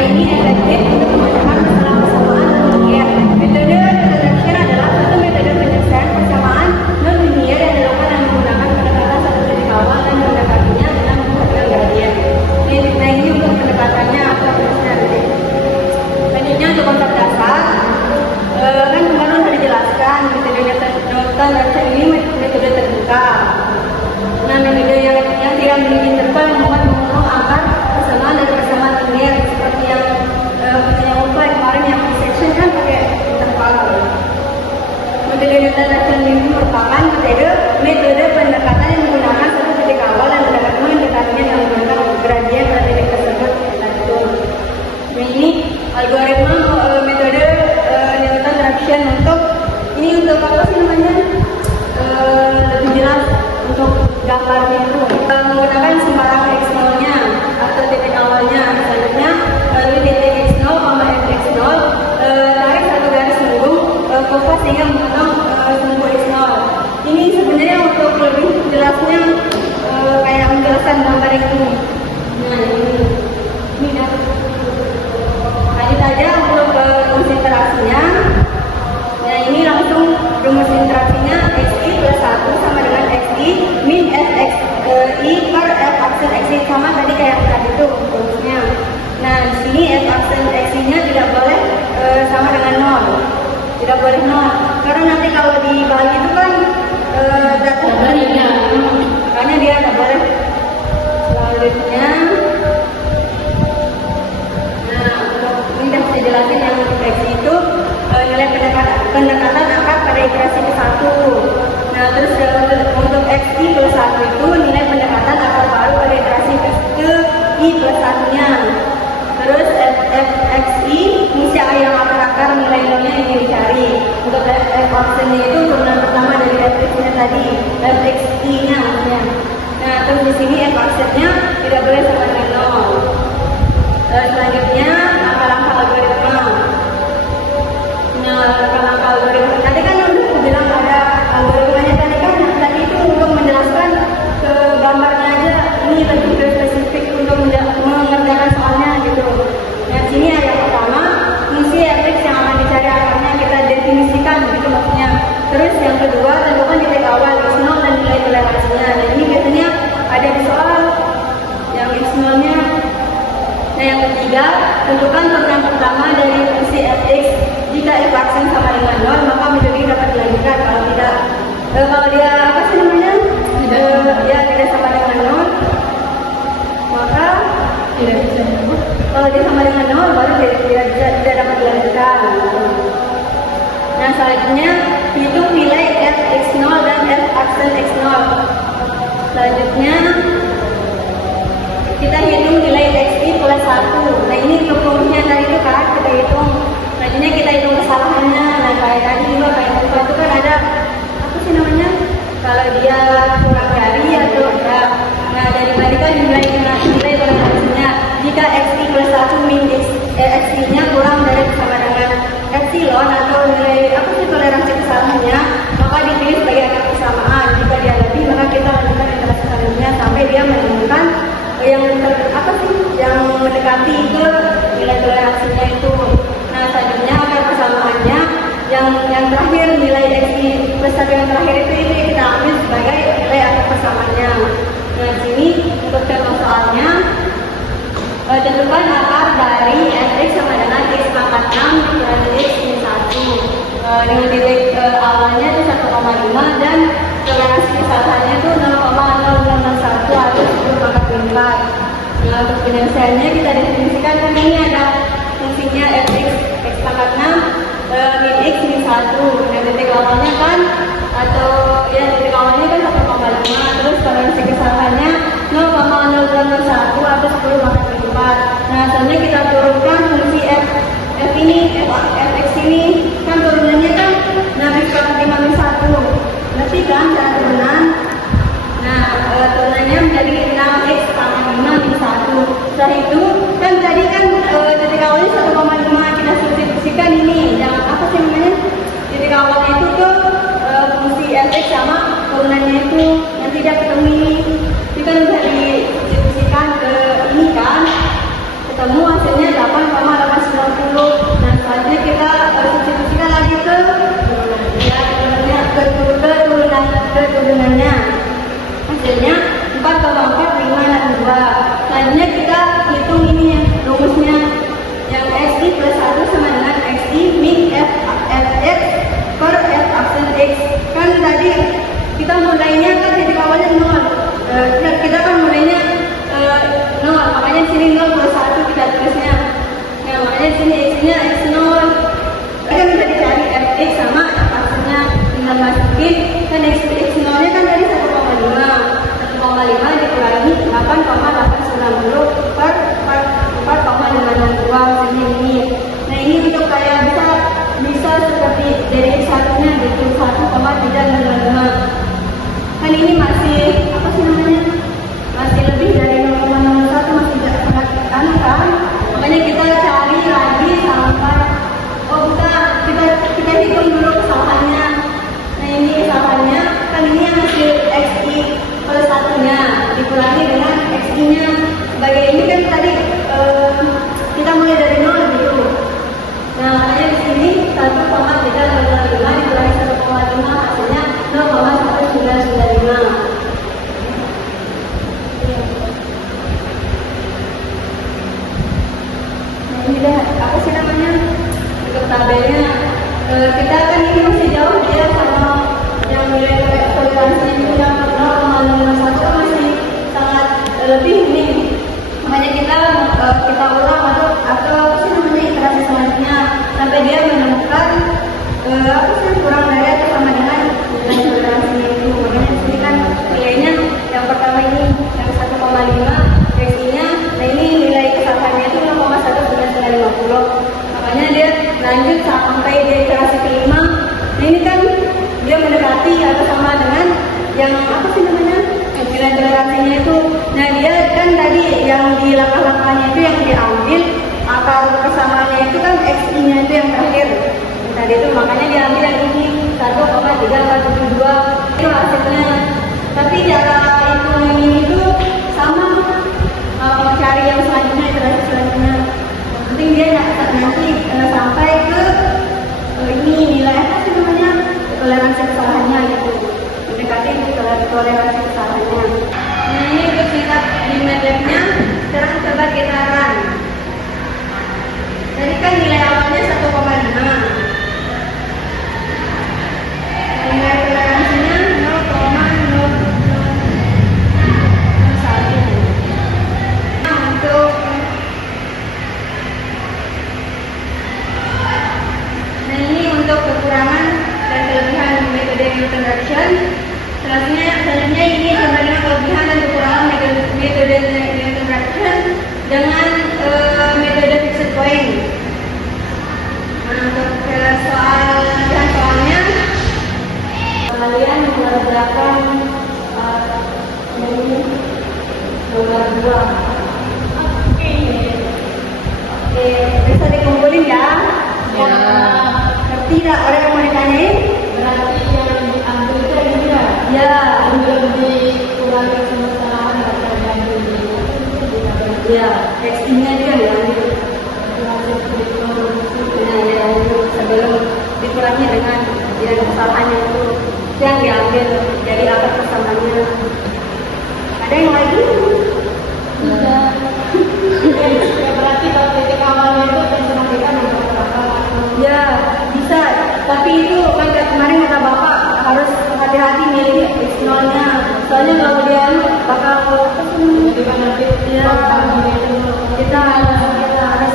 ini efektif untuk memecahkan masalah persamaan non-linear. Metode reduction adalah satu metode penyelesaian persamaan non-linear yang dilakukan dengan menggunakan pendekatan satu titik awal dan mendekatinya dengan memperhatikan gradien. Nah, ini untuk pendekatannya apa tulisnya nanti. Selanjutnya untuk konsep dasar, kan kemarin sudah dijelaskan metode Dalton reduction ini metode terbuka. Nah, metode yang tidak memiliki interval yang membuat mengukur angka persamaan dari persamaan linear seperti yang kemarin yang section kan pakai interval. Metode Dalton reduction ini merupakan metode pendekatan yang menggunakan satu titik awal dan mendekatinya dengan menggunakan gradien pada titik tersebut. Nah, ini algoritma metode Dalton reduction untuk apa sih namanya, lebih jelas untuk gambarnya itu menggunakan sembarang x0-nya atau titik awalnya. Selanjutnya melalui titik x0, fx0, tarik satu garis lurus fokus sehingga memotong sumbu x0. Ini sebenarnya untuk lebih jelasnya kayak menjelaskan gambar itu. Nah, ini dah. Lanjut aja untuk rumus interaksinya. Nah, ini langsung rumus interaksinya xi plus 1 sama dengan xi min fx i per f aksen xi, sama tadi kayak tadi itu rumusnya. Nah, di sini f aksen xi-nya tidak boleh sama dengan 0. Tidak boleh 0. Karena nanti kalau dibagi itu kan datanya makanya dia tidak boleh. Selanjutnya, nah, ini sudah saya jelasin yang untuk x itu nilai pendekatan akar pada iterasi ke-1. Nah, terus untuk xi plus 1 itu nilai pendekatan akar baru pada iterasi ke-i plus 1-nya. Terus fxi mesti yang akar nilai nolnya yang dicari. Untuk f aksennya itu turunan pertama dari fx-nya tadi, fxi-nya maksudnya. Nah, terus di sini f aksennya tidak boleh sama dengan 0. Selanjutnya langkah-langkah algoritma. Nah, langkah-langkah algoritma tadi kan udah aku bilang ada algoritmanya tadi kan. Tadi itu untuk menjelaskan ke gambarnya aja, ini lebih spesifik untuk mengerjakan soalnya gitu. Nah, sini ada yang pertama fungsi fx yang akan dicari akarnya kita definisikan gitu maksudnya. Terus yang kedua tentukan titik awal x0 dan nilai toleransinya. Nah, ini biasanya ada di soal yang x0-nya. Nah, yang ketiga, tentukan turunan pertama dari fungsi fx. Jika f aksen sama dengan 0, maka metode dapat dilanjutkan. Kalau tidak, kalau dia apa sih namanya, ya tidak sama dengan 0, maka tidak bisa. Kalau dia sama dengan 0, baru tidak dapat dilanjutkan. Nah, selanjutnya hitung nilai fx0 dan f aksen x0. Selanjutnya kita hitung nilai xi plus 1. Nah, ini untuk rumusnya tadi itu kan kita hitung. Selanjutnya kita hitung kesalahannya. Nah, kayak tadi juga kayak itu kan ada apa sih namanya, kalau dia kurang dari atau enggak. Nah, dibandingkan nilai toleransinya. Jika xi plus 1 min xi-nya kurang dari sama dengan epsilon atau nilai apa sih toleransi kesalahannya, maka dipilih sebagai angka persamaan. Jika dia lebih, maka kita lanjutkan iterasi selanjutnya sampai dia menemukan yang mendekati ke nilai toleransinya itu. Nah, selanjutnya angka persamaannya yang terakhir, nilai xi plus 1 yang terakhir itu kita ambil sebagai nilai angka persamaannya. Nah, sini untuk contoh soalnya, tentukan akar dari fx sama dengan x pangkat 6 dan x min 1. Dengan titik awalnya itu 1,5 dan toleransi kesalahannya itu 0,0001 atau 10 pangkat 4. Nah, untuk penyelesaiannya kita definisikan kan ini ada fungsinya fx x pangkat 6 min x min 1. Dan titik awalnya kan atau ya titik awalnya kan 1,5, terus toleransi kesalahannya 0,0001 atau 10 pangkat 4. Nah, selanjutnya kita turunkan fungsi f ini, fx ini kan turunannya kan 6x pangkat 5 min 1. Berarti kan cara turunan. Nah, turunannya menjadi 6x pangkat 5 min 1. Setelah itu kan tadi kan titik awalnya 1,5, kita substitusikan ini yang apa sih namanya, titik awalnya itu ke fungsi fx sama turunannya itu yang tidak ketemu ini kan udah disubstitusikan ke ini kan, ketemu hasilnya 8,5 mulainya kan titik awalnya nol. Kita kan mulainya nol, makanya sini 0,1 kita tulisnya. Nah, makanya sini x-nya x0. Kita bisa dicari fx sama maksudnya tinggal masukin kan x0 nya kan tadi 1,5 dikurangi 8,890 per 4,562 ini. Nah, ini untuk kayak bisa seperti dari satunya gitu 1,355. Kan ini masih apa sih namanya? Masih lebih dari 0,01, masih sangat anu kan? Makanya kita cari lagi sampai kita hitung dulu kesalahannya. Nah, ini kesalahannya kan ini yang hasil xi plus satunya dikurangi dengan xi nya sebagai ini kan tadi kita mulai dari 0 gitu. Nah, makanya di sini 1,355 dikurangi 1,5 hasilnya 0,1995. Nah, ini dah apa sih namanya untuk tabelnya. Kita kan ini masih jauh dia sama yang nilai toleransinya itu yang 0,51 masih sangat lebih ini. Makanya kita ulang atau apa sih namanya iterasi selanjutnya sampai dia menemukan apa sih kurang dari atau sama dengan nilai toleransinya itu. Makanya di sini kan nilainya yang pertama ini yang 1,5 x-nya, nah ini nilai kesalahannya itu 0,1950. Makanya dia lanjut sampai dia iterasi kelima. Nah, ini kan dia mendekati atau sama dengan yang apa sih namanya nilai toleransinya itu. Nah, dia kan tadi yang di langkah-langkahnya itu yang diambil akar persamaannya itu kan xi nya itu yang terakhir tadi itu, makanya diambil yang ini 1,3472 itu hasilnya. Tapi cara hitung ini itu sama cari yang selanjutnya, iterasi selanjutnya. Yang penting dia nanti sampai ke ini nilai apa sih namanya toleransi kesalahannya gitu, mendekati toleransi kesalahannya. Nah, ini untuk tingkat di MATLAB-nya. Sekarang coba kita run. Tadi kan nilai awalnya 1,5, nilai toleransinya 0,0001. Nah, ini untuk kekurangan dan kelebihan metode Newton Raphson. Selanjutnya ini tentang kelebihan dan kekurangan metode Newton Raphson dengan metode fixed point. Nah, untuk soalnya kalian mengerjakan ini nomor 2. Oke, bisa dikumpulin ya. Ngerti tak orang yang mau ditanyain? Berarti yang diambil itu yang ini ya? Ya, belum dikurangi kesalahan atau diambil ya, xi nya juga diambil. Nah, ya, sebelum dikurangi dengan yang kesalahannya itu yang diambil dari akar persamaannya. Ada yang lagi? Tidak. Ya, berarti kalau titik awalnya itu terserah kita nomor berapa? Ya, bisa. Tapi itu kan kemarin kata Bapak harus hati-hati milih x0-nya. Soalnya kalau dia bakal kita harus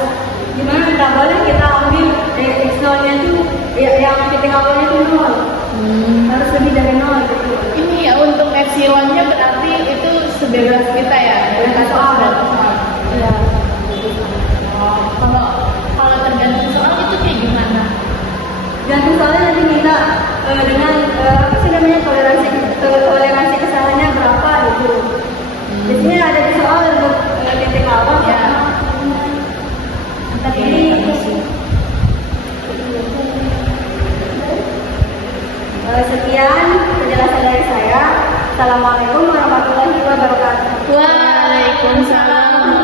gimana, tidak boleh kita ambil x0-nya itu yang titik awalnya itu 0. Harus lebih dari 0 gitu. Ini ya untuk epsilonnya berarti itu sebebas kita ya. Bebas soal. Ya. Kalau tergantung soal itu kayak gimana? Gantung soalnya nanti minta dengan apa sih namanya toleransi kesalahannya berapa gitu. Di sini ada di soal untuk titik awal ya. Tapi ini sekian penjelasan dari saya. Assalamualaikum warahmatullahi wabarakatuh. Waalaikumsalam.